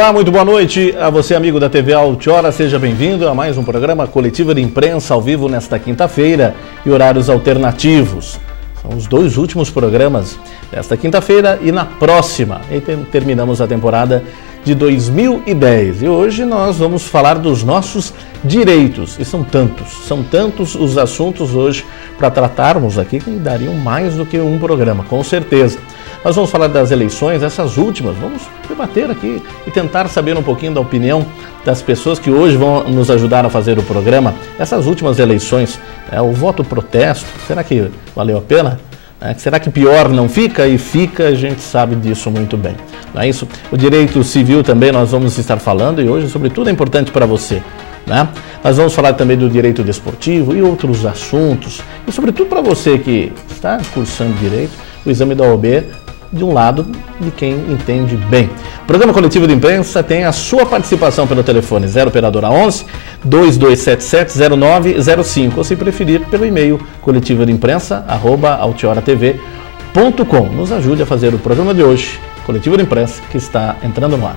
Olá, muito boa noite a você, amigo da TV Altiora. Seja bem-vindo a mais um programa Coletiva de Imprensa ao vivo nesta quinta-feira e horários alternativos. São os dois últimos programas desta quinta-feira e na próxima. E terminamos a temporada de 2010. E hoje nós vamos falar dos nossos direitos. E são tantos os assuntos hoje para tratarmos aqui que dariam mais do que um programa, com certeza. Nós vamos falar das eleições, essas últimas, vamos debater aqui e tentar saber um pouquinho da opinião das pessoas que hoje vão nos ajudar a fazer o programa. Essas últimas eleições, o voto protesto, será que valeu a pena? Será que pior não fica? E fica, a gente sabe disso muito bem. Não é isso? O direito civil também nós vamos estar falando e hoje, sobretudo, é importante para você. Nós vamos falar também do direito desportivo e outros assuntos. E sobretudo para você que está cursando direito, o exame da OAB de um lado de quem entende bem. O programa Coletivo de Imprensa tem a sua participação pelo telefone 0 operadora 11 2277 0905 ou se preferir pelo e-mail coletivodeimprensa@altioratv.com. Nos ajude a fazer o programa de hoje, Coletivo de Imprensa, que está entrando no ar.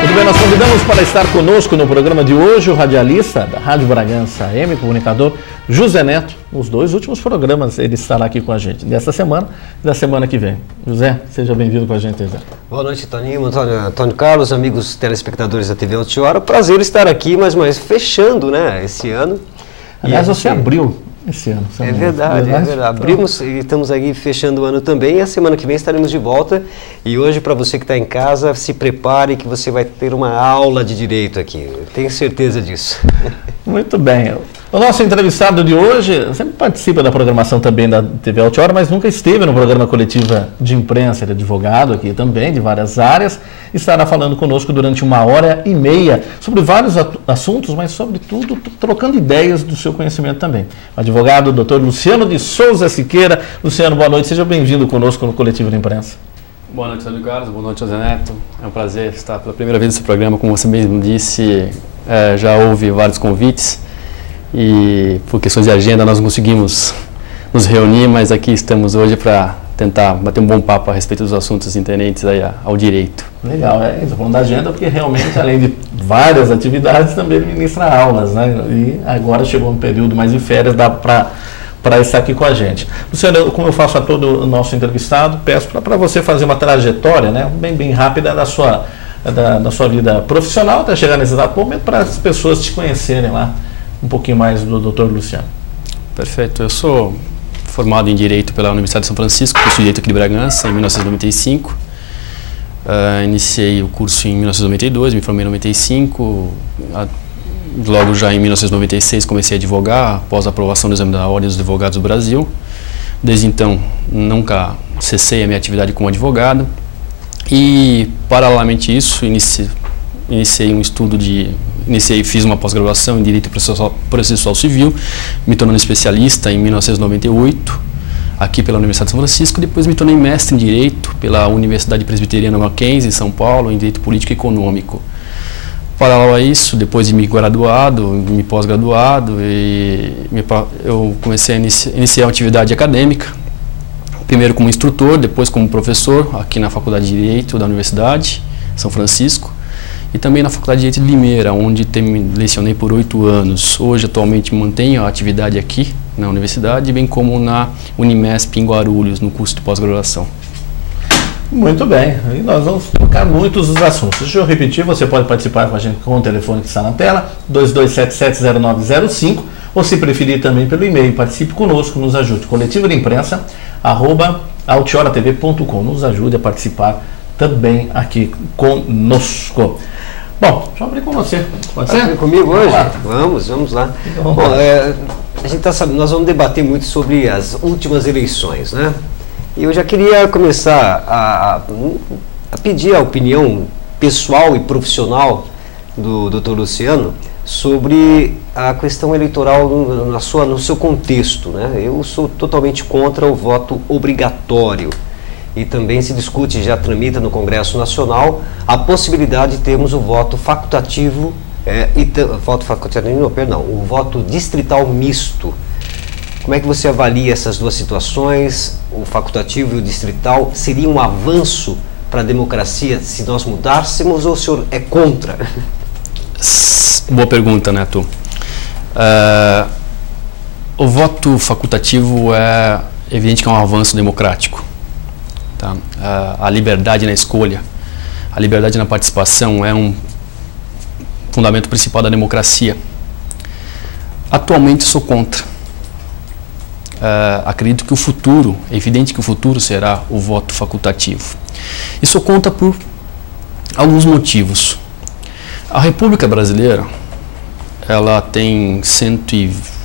Muito bem, nós convidamos para estar conosco no programa de hoje o radialista da Rádio Bragança AM, comunicador José Neto. Nos dois últimos programas ele estará aqui com a gente, desta semana e da semana que vem. José, seja bem-vindo com a gente, José. Boa noite, Toninho, Antônio Carlos, amigos telespectadores da TV Altiora. Prazer estar aqui, mas fechando, esse ano. Aliás, você abriu esse ano. É verdade. Abrimos e estamos aqui fechando o ano também. E a semana que vem estaremos de volta. E hoje, para você que está em casa, se prepare que você vai ter uma aula de direito aqui. Eu tenho certeza disso. Muito bem. O nosso entrevistado de hoje sempre participa da programação também da TV Altiora, mas nunca esteve no programa Coletiva de Imprensa. Ele é advogado aqui também, de várias áreas. Estará falando conosco durante 1h30 sobre vários assuntos, mas sobretudo trocando ideias do seu conhecimento também. O advogado Dr. Luciano de Souza Siqueira. Luciano, boa noite. Seja bem-vindo conosco no Coletivo de Imprensa. Boa noite, Antônio Carlos. Boa noite, José Neto. É um prazer estar pela primeira vez nesse programa. Como você mesmo disse, já houve vários convites e por questões de agenda nós não conseguimos nos reunir, mas aqui estamos hoje para tentar bater um bom papo a respeito dos assuntos inerentes aí ao direito. Legal, estou falando da agenda porque realmente, além de várias atividades, também ministra aulas, E agora chegou um período mais de férias, dá para estar aqui com a gente. Luciano, como eu faço a todo o nosso entrevistado, peço para você fazer uma trajetória, bem rápida da sua vida profissional até chegar nesse exato momento, para as pessoas te conhecerem lá um pouquinho mais do Dr. Luciano. Perfeito. Eu sou formado em Direito pela Universidade de São Francisco, curso de Direito aqui de Bragança, em 1995. Iniciei o curso em 1992, me formei em 95. Logo já em 1996 comecei a advogar, após a aprovação do exame da Ordem dos Advogados do Brasil. Desde então, nunca cessei a minha atividade como advogado. E, paralelamente a isso, iniciei um estudo fiz uma pós-graduação em Direito Processual Civil, me tornando especialista em 1998, aqui pela Universidade de São Francisco. Depois me tornei mestre em Direito pela Universidade Presbiteriana Mackenzie, em São Paulo, em Direito Político e Econômico. Paralelo a isso, depois de me pós-graduado, eu comecei a iniciar uma atividade acadêmica, primeiro como instrutor, depois como professor, aqui na Faculdade de Direito da Universidade de São Francisco, e também na Faculdade de Direito de Limeira, onde lecionei por 8 anos. Hoje, atualmente, mantenho a atividade aqui na universidade, bem como na Unimesp em Guarulhos, no curso de pós-graduação. Muito bem, e nós vamos tocar muitos dos assuntos. Deixa eu repetir, você pode participar com a gente com o telefone que está na tela, 22770905, ou se preferir também pelo e-mail, participe conosco, nos ajude, coletivodeimprensa@altioratv.com, nos ajude a participar também aqui conosco. Bom, deixa eu abrir com você, pode ser? Comigo hoje? Vamos lá. Então, bom, a gente nós vamos debater muito sobre as últimas eleições, E eu já queria começar a pedir a opinião pessoal e profissional do Dr. Luciano sobre a questão eleitoral no seu contexto, Eu sou totalmente contra o voto obrigatório. E também se discute, já tramita no Congresso Nacional, a possibilidade de termos o voto facultativo, o voto distrital misto. Como é que você avalia essas duas situações, o facultativo e o distrital? Seria um avanço para a democracia se nós mudássemos ou o senhor é contra? Boa pergunta, Neto. O voto facultativo é evidente que é um avanço democrático. Tá? A liberdade na escolha, a liberdade na participação é um fundamento principal da democracia. Atualmente sou contra. Acredito que o futuro, é evidente que o futuro será o voto facultativo. E sou contra por alguns motivos. A República Brasileira, ela tem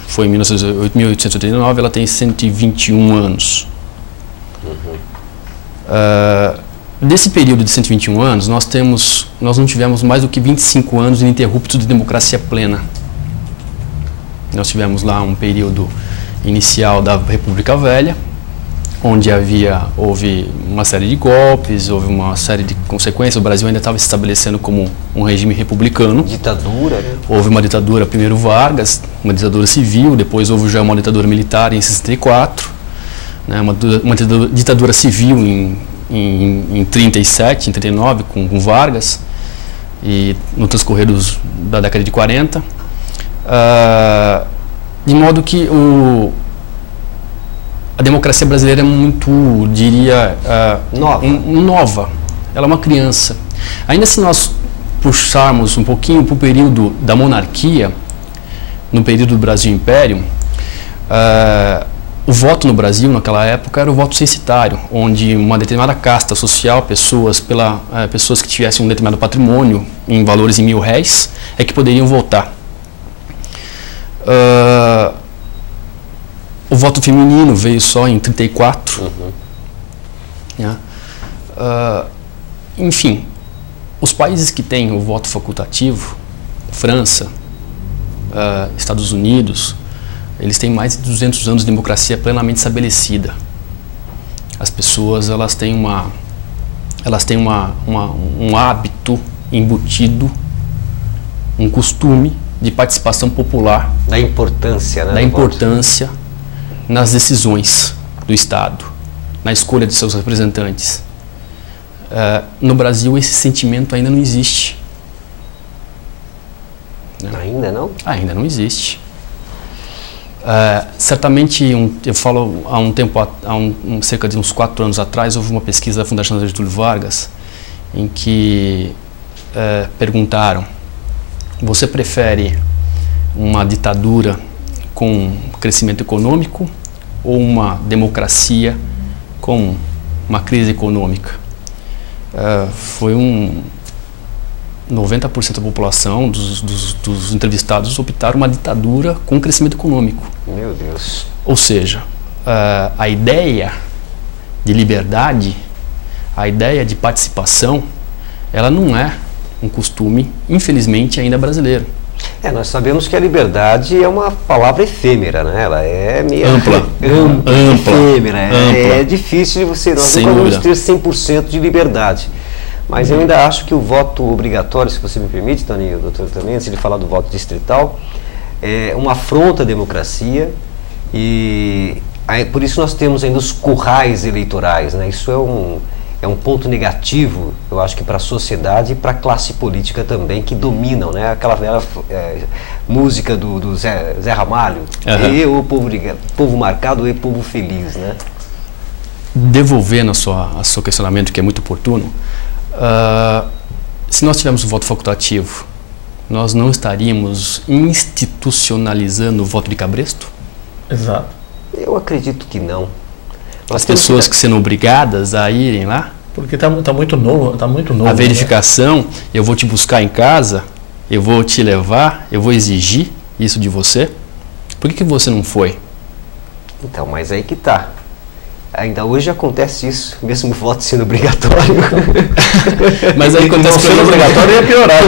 foi em 1889, ela tem 121 anos. Desse período de 121 anos, nós não tivemos mais do que 25 anos ininterruptos de democracia plena. Nós tivemos lá um período inicial da República Velha, onde houve uma série de golpes, houve uma série de consequências. O Brasil ainda estava se estabelecendo como um regime republicano. Ditadura, né? Houve uma ditadura, primeiro Vargas, uma ditadura civil, depois houve já uma ditadura militar em 64, né, uma ditadura civil em 37, em 39, com Vargas, e no transcorrer da década de 40. De modo que a democracia brasileira é muito, diria, nova. Ela é uma criança. Ainda se nós puxarmos um pouquinho para o período da monarquia, no período do Brasil Império, o voto no Brasil, naquela época, era o voto censitário, onde uma determinada casta social, pessoas que tivessem um determinado patrimônio em valores em R$1.000, é que poderiam votar. O voto feminino veio só em 34. Né? Enfim, os países que têm o voto facultativo, França, Estados Unidos, eles têm mais de 200 anos de democracia plenamente estabelecida. As pessoas elas têm um hábito embutido, um costume de participação popular. Da importância, né? Da importância nas decisões do Estado, na escolha de seus representantes. No Brasil, esse sentimento ainda não existe. Ainda não? Ainda não existe. Certamente, eu falo cerca de uns 4 anos atrás, houve uma pesquisa da Fundação Getúlio Vargas, em que perguntaram: você prefere uma ditadura com crescimento econômico ou uma democracia com uma crise econômica? Foi 90% da população, dos entrevistados, optaram uma ditadura com crescimento econômico. Meu Deus. Ou seja, a ideia de liberdade, a ideia de participação, ela não é um costume, infelizmente, ainda brasileiro. Nós sabemos que a liberdade é uma palavra efêmera, né? Ela é meio ampla, efêmera. É difícil de você, nós nunca vamos ter 100% de liberdade. Mas eu ainda acho que o voto obrigatório, se você me permite, Toninho, doutor, também, antes de falar do voto distrital, é uma afronta à democracia, e por isso nós temos ainda os currais eleitorais, né? Isso é um ponto negativo, eu acho que para a sociedade e para a classe política também, que dominam, né? Aquela velha música do Zé Ramalho, e o povo marcado e povo feliz, né? Devolvendo a seu questionamento, que é muito oportuno, se nós tivermos o voto facultativo, nós não estaríamos institucionalizando o voto de cabresto? Exato. Eu acredito que não. As pessoas que sendo obrigadas a irem lá? Porque tá muito novo, A verificação, né? Eu vou te buscar em casa, eu vou te levar, eu vou exigir isso de você. Por que você não foi? Então, mas aí que tá. Ainda hoje acontece isso, mesmo o voto sendo obrigatório. Mas aí quando está sendo obrigatório ia piorar.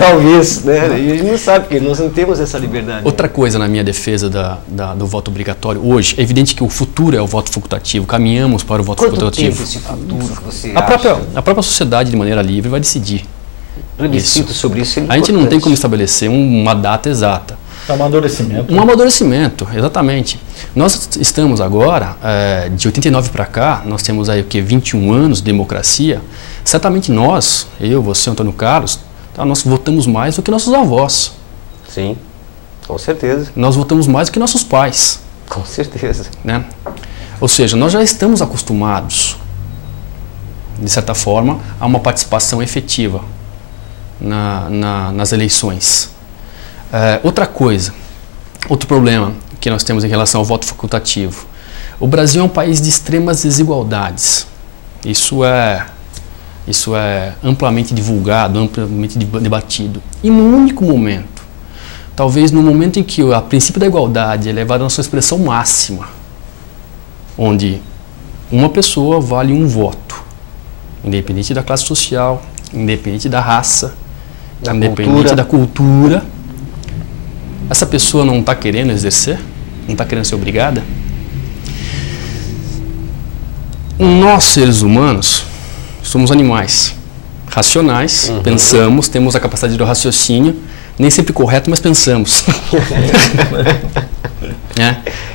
Talvez, né? E a gente não sabe, porque nós não temos essa liberdade. Outra coisa na minha defesa do voto obrigatório hoje, é evidente que o futuro é o voto facultativo, caminhamos para o voto facultativo. Quanto tempo esse futuro que você a própria sociedade, de maneira livre, vai decidir. Plebiscito sobre isso é importante. A gente não tem como estabelecer uma data exata. É um amadurecimento. Um amadurecimento, exatamente. Nós estamos agora, de 89 para cá, nós temos aí o que, 21 anos de democracia. Certamente nós, eu, você, Antônio Carlos, tá, nós votamos mais do que nossos avós. Sim, com certeza. Nós votamos mais do que nossos pais. Com certeza. Né? Ou seja, nós já estamos acostumados, de certa forma, a uma participação efetiva nas eleições. Outra coisa, outro problema que nós temos em relação ao voto facultativo. O Brasil é um país de extremas desigualdades. Isso é amplamente divulgado, amplamente debatido. E num único momento, talvez no momento em que o princípio da igualdade é levado à sua expressão máxima, onde uma pessoa vale um voto, independente da classe social, independente da raça, independente da cultura, essa pessoa não está querendo exercer, não está querendo ser obrigada. Nós, seres humanos, somos animais racionais, pensamos, temos a capacidade de raciocínio, nem sempre correto, mas pensamos.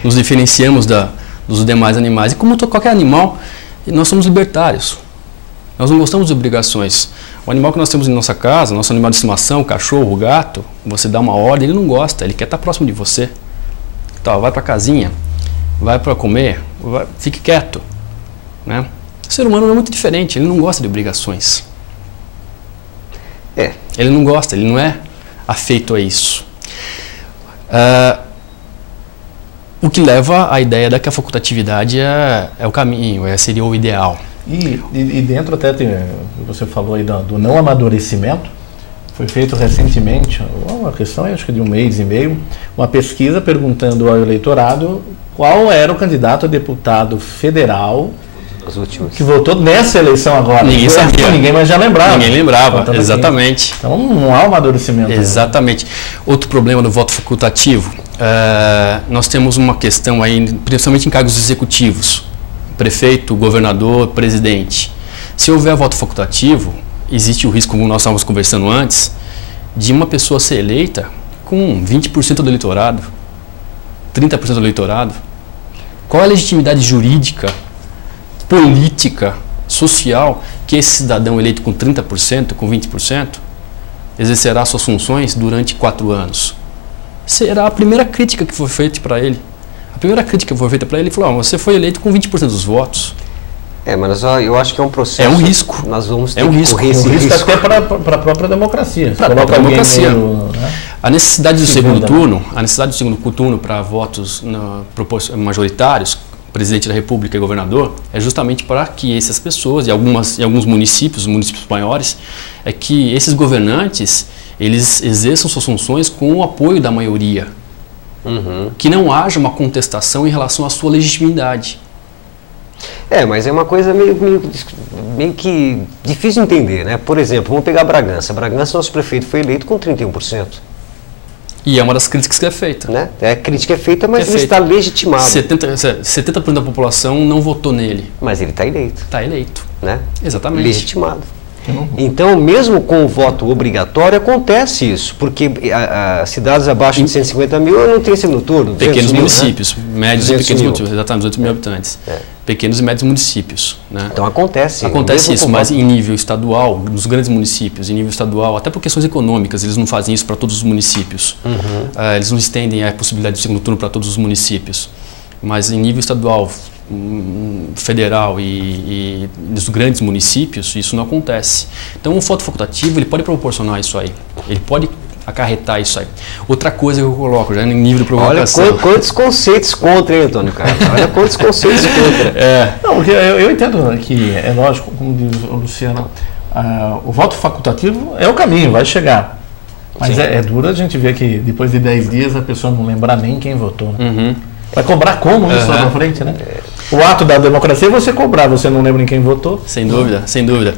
Nos diferenciamos dos demais animais. E como qualquer animal, nós somos libertários. Nós não gostamos de obrigações. O animal que nós temos em nossa casa, nosso animal de estimação, o cachorro, o gato, você dá uma ordem, ele não gosta, ele quer estar próximo de você. Então, vai para a casinha, vai para comer, fique quieto. Né? O ser humano é muito diferente, ele não gosta de obrigações. Ele não gosta, ele não é afeito a isso. O que leva à ideia de que a facultatividade é o caminho, seria o ideal. E dentro até, você falou aí do não amadurecimento, foi feito recentemente, uma questão acho que de 1 mês e meio, uma pesquisa perguntando ao eleitorado qual era o candidato a deputado federal que votou nessa eleição agora. Ninguém sabia. Ninguém mais já lembrava. Ninguém lembrava, exatamente. Então não há amadurecimento. Exatamente. Outro problema do voto facultativo, nós temos uma questão aí, principalmente em cargos executivos, prefeito, governador, presidente. Se houver voto facultativo, existe o risco, como nós estávamos conversando antes, de uma pessoa ser eleita com 20% do eleitorado, 30% do eleitorado. Qual é a legitimidade jurídica, política, social, que esse cidadão eleito com 30%, com 20%, exercerá suas funções durante 4 anos? Será a primeira crítica que foi feita para ele. A primeira crítica que foi feita para ele falou: você foi eleito com 20% dos votos. Mas eu acho que é um processo. É um risco. Nós vamos ter que correr esse risco até para a própria democracia. Para a própria democracia. A necessidade do segundo turno para votos majoritários, presidente da República e governador, é justamente para que essas pessoas, em alguns municípios, maiores, é que esses governantes, eles exerçam suas funções com o apoio da maioria. Que não haja uma contestação em relação à sua legitimidade. Mas é uma coisa meio que difícil de entender, né? Por exemplo, vamos pegar Bragança. Bragança, nosso prefeito foi eleito com 31%. E é uma das críticas que é feita. Né? A crítica é feita, mas ele está legitimado. 70% da população não votou nele. Mas ele está eleito. Está eleito. Né? Exatamente. Legitimado. Então, mesmo com o voto obrigatório, acontece isso, porque cidades abaixo de 150 mil não tem segundo turno. Pequenos municípios, né? médios e pequenos municípios, exatamente, 18 mil habitantes. Pequenos e médios municípios. Né? Então acontece. Acontece isso, mas em nível estadual, nos grandes municípios, em nível estadual, até por questões econômicas, eles não fazem isso para todos os municípios. Eles não estendem a possibilidade de segundo turno para todos os municípios. Mas em nível estadual, federal e nos grandes municípios, isso não acontece. Então, o voto facultativo ele pode proporcionar isso aí, ele pode acarretar isso aí. Outra coisa que eu coloco, já em nível de provocação... Olha quantos conceitos contra, hein, Antônio Carlos? Olha quantos conceitos contra. Não, porque eu entendo que é lógico, como diz o Luciano, o voto facultativo é o caminho, vai chegar. Mas é duro a gente ver que depois de 10 dias a pessoa não lembrar nem quem votou. Né? Vai cobrar como isso lá na frente, né? O ato da democracia é você cobrar, você não lembra em quem votou. Sem dúvida, sem dúvida.